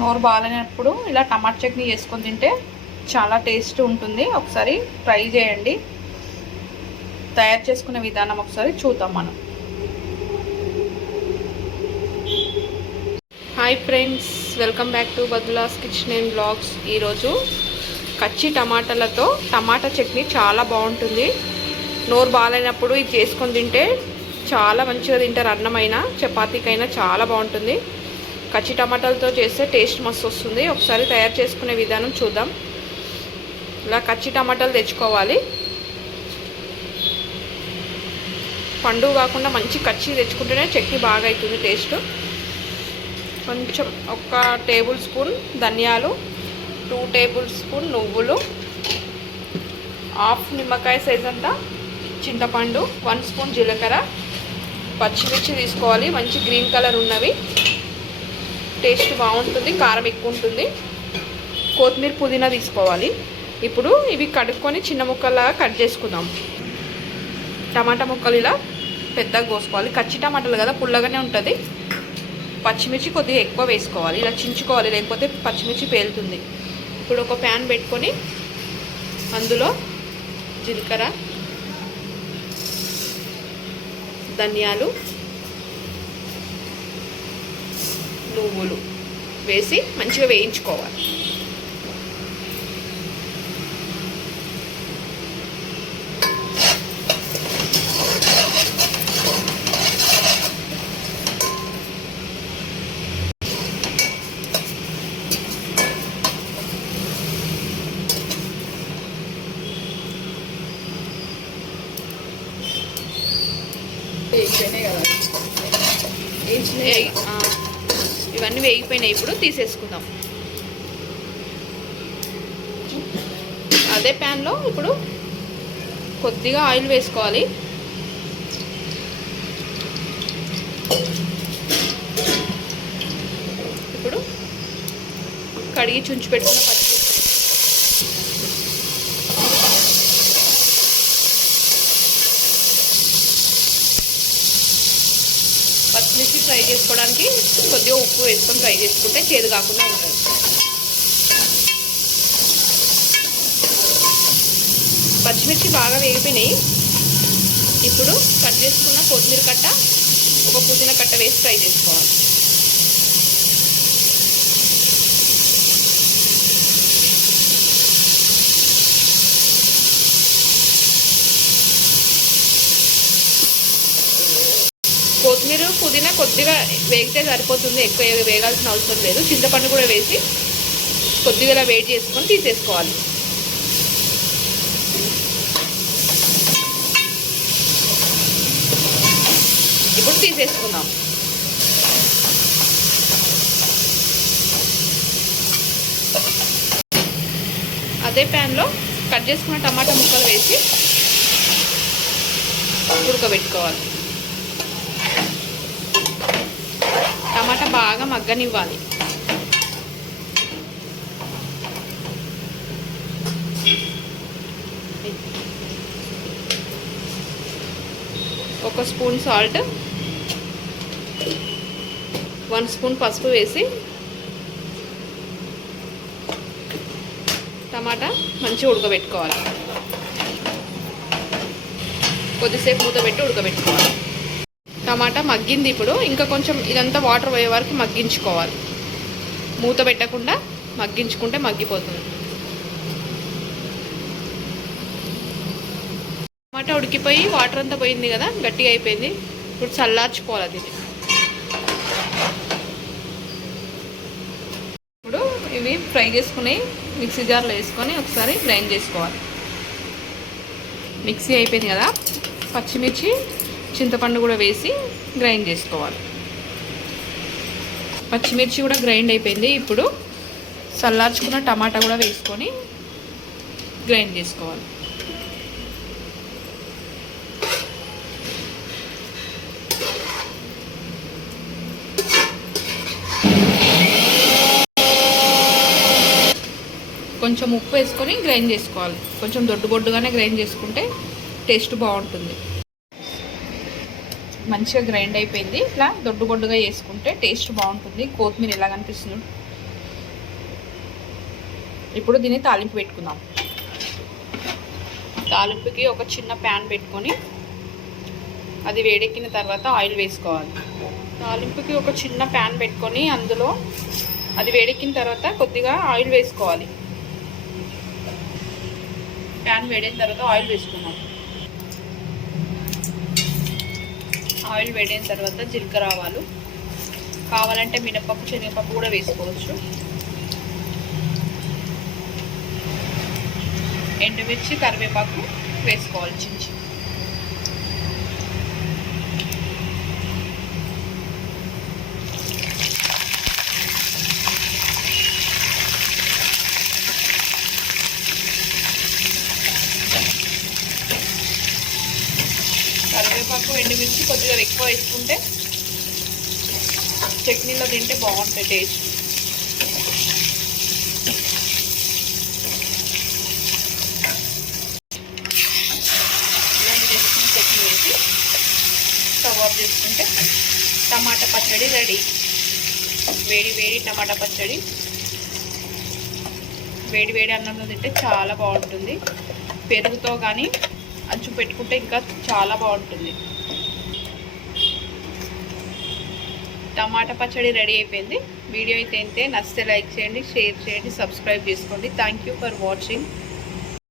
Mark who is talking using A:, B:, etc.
A: నోరు బాగాలేనప్పుడు ఇలా టమాటా చట్నీ చేసుకొని తింటే చాలా టేస్ట్ ఉంటుంది. ఒకసారి ట్రై చేయండి. తయారు చేసుకునే విధానం ఒకసారి చూద్దాం మనం. Hi friends welcome back to బదులాస్ kitchen and blogs ఈరోజు కచ్చి టమాటాలతో టమాటా చట్నీ చాలా బాగుంటుంది. నోరు బాగాలేనప్పుడు ఇది చేసుకొని తింటే చాలా మంచిగా తింటారు. అన్నమైనా చపాతీకైనా చాలా బాగుంటుంది. కచ్చి టమాటాలతో చేస్తే టేస్ట్ మస్తు వస్తుంది. ఒకసారి తయారు చేసుకునే విధానం చూద్దాం. ఇలా కచ్చి టమాటాలు తెచ్చుకోవాలి. పండు కాకుండా మంచి కచ్చి తెచ్చుకుంటేనే చట్నీ బాగా అవుతుంది టేస్ట్. కొంచెం ఒక టేబుల్ స్పూన్ ధనియాలు టూ టేబుల్ స్పూన్ నువ్వులు హాఫ్ నిమ్మకాయ సైజ్ అంతా చింతపండు వన్ స్పూన్ జీలకర్ర. పచ్చిమిర్చి తీసుకోవాలి. మంచి గ్రీన్ కలర్ ఉన్నవి. టేస్ట్ బాగుంటుంది కారం ఎక్కువ ఉంటుంది. కొత్తిమీర పుదీనా తీసుకోవాలి. ఇప్పుడు ఇవి కడుక్కొని చిన్న ముక్కలాగా కట్ చేసుకుందాం. టమాటా ముక్కలు ఇలా పెద్దగా కోసుకోవాలి. కచ్చి టమాటాలు కదా పుల్లగానే ఉంటుంది. పచ్చిమిర్చి కొద్దిగా ఎక్కువ వేసుకోవాలి. ఇలా చించుకోవాలి లేకపోతే పచ్చిమిర్చి పేలుతుంది. ఇప్పుడు ఒక ప్యాన్ పెట్టుకొని అందులో జీలకర్ర ధనియాలు నువ్వులు వేసి మంచిగా వేయించుకోవాలి. వేయి- ఆ, ఇవన్నీ వేగిపోయినాయి. ఇప్పుడు తీసేసుకుందాం. అదే ప్యాన్లో ఇప్పుడు కొద్దిగా ఆయిల్ వేసుకోవాలి. ఇప్పుడు కడిగి చుంచి పెట్టుకున్న పచ్చిమిర్చి ఫ్రై చేసుకోవడానికి కొద్దిగా ఉప్పు వేసుకొని ఫ్రై చేసుకుంటే చేదు కాకుండా ఉంటుంది. పచ్చిమిర్చి బాగా వేగిపోయినాయి. ఇప్పుడు కట్ చేసుకున్న కొత్తిమీర కట్ట ఒక పుదీనా కట్ట వేసి ఫ్రై చేసుకోవాలి. కొత్తిమీర పుదీనా కొద్దిగా వేగితే సరిపోతుంది ఎక్కువ వేగాల్సిన అవసరం లేదు. చింతపండు కూడా వేసి కొద్దిగా వేడి చేసుకొని తీసేసుకోవాలి. ఇప్పుడు తీసేసుకుందాం. అదే ప్యాన్లో కట్ చేసుకున్న టమాటా ముక్కలు వేసి ఉడకబెట్టుకోవాలి. టమాటా బాగా మగ్గనివ్వాలి. ఒక స్పూన్ సాల్ట్ వన్ స్పూన్ పసుపు వేసి టమాటా మంచిగా ఉడకబెట్టుకోవాలి. కొద్దిసేపు మూత పెట్టి ఉడకబెట్టుకోవాలి. టమాటా మగ్గింది ఇప్పుడు. ఇంకా కొంచెం ఇదంతా వాటర్ పోయే వరకు మగ్గించుకోవాలి. మూత పెట్టకుండా మగ్గించుకుంటే మగ్గిపోతుంది. టమాటా ఉడికిపోయి వాటర్ అంతా పోయింది కదా గట్టిగా అయిపోయింది. ఇప్పుడు చల్లార్చుకోవాలి అది ఇప్పుడు ఇవి ఫ్రై చేసుకుని మిక్సీ జార్లో వేసుకొని ఒకసారి గ్రైండ్ చేసుకోవాలి. మిక్సీ అయిపోయింది కదా పచ్చిమిర్చి చింతపండు కూడా వేసి గ్రైండ్ చేసుకోవాలి. పచ్చిమిర్చి కూడా గ్రైండ్ అయిపోయింది. ఇప్పుడు చల్లార్చుకున్న టమాటా కూడా వేసుకొని గ్రైండ్ చేసుకోవాలి. కొంచెం ఉప్పు వేసుకొని గ్రైండ్ చేసుకోవాలి. కొంచెం దొడ్డు బొడ్డుగానే గ్రైండ్ చేసుకుంటే టేస్ట్ బాగుంటుంది. మంచిగా గ్రైండ్ అయిపోయింది. ఇట్లా దొడ్డు బొడ్డుగా వేసుకుంటే టేస్ట్ బాగుంటుంది. కొత్తిమీర ఎలా కనిపిస్తుంది. ఇప్పుడు దీన్ని తాలింపు పెట్టుకుందాం. తాలింపుకి ఒక చిన్న ప్యాన్ పెట్టుకొని అది వేడెక్కిన తర్వాత ఆయిల్ వేసుకోవాలి. తాలింపుకి ఒక చిన్న ప్యాన్ పెట్టుకొని అందులో అది వేడెక్కిన తర్వాత కొద్దిగా ఆయిల్ వేసుకోవాలి. ప్యాన్ వేడైన తర్వాత ఆయిల్ వేసుకున్నాం ఆయిల్ వేడైన తర్వాత జీలకర్ర ఆవాలు. కావాలంటే మినపప్పు శనగపప్పు కూడా వేసుకోవచ్చు. ఎండుమిర్చి కరివేపాకు వేసుకోవాలి చిన్న చిన్న కరివేపాకు ఎండుమిర్చి కొద్దిగా ఎక్కువ వేసుకుంటే చట్నీలో తింటే బాగుంటుంది టేస్ట్. ఇలాంటి చేసుకుని చట్నీ వేసి స్టవ్ ఆఫ్ చేసుకుంటే టమాటా పచ్చడి రెడీ. వేడి వేడి టమాటా పచ్చడి. వేడి వేడి అన్నంలో తింటే చాలా బాగుంటుంది. పెరుగుతో కానీ అంచు పెట్టుకుంటే ఇంకా చాలా బాగుంటుంది. టమాటా పచ్చడి రెడీ అయిపోయింది. వీడియో అయితే అయితే నచ్చితే లైక్ చేయండి షేర్ చేయండి సబ్స్క్రైబ్ చేసుకోండి. Thank you for watching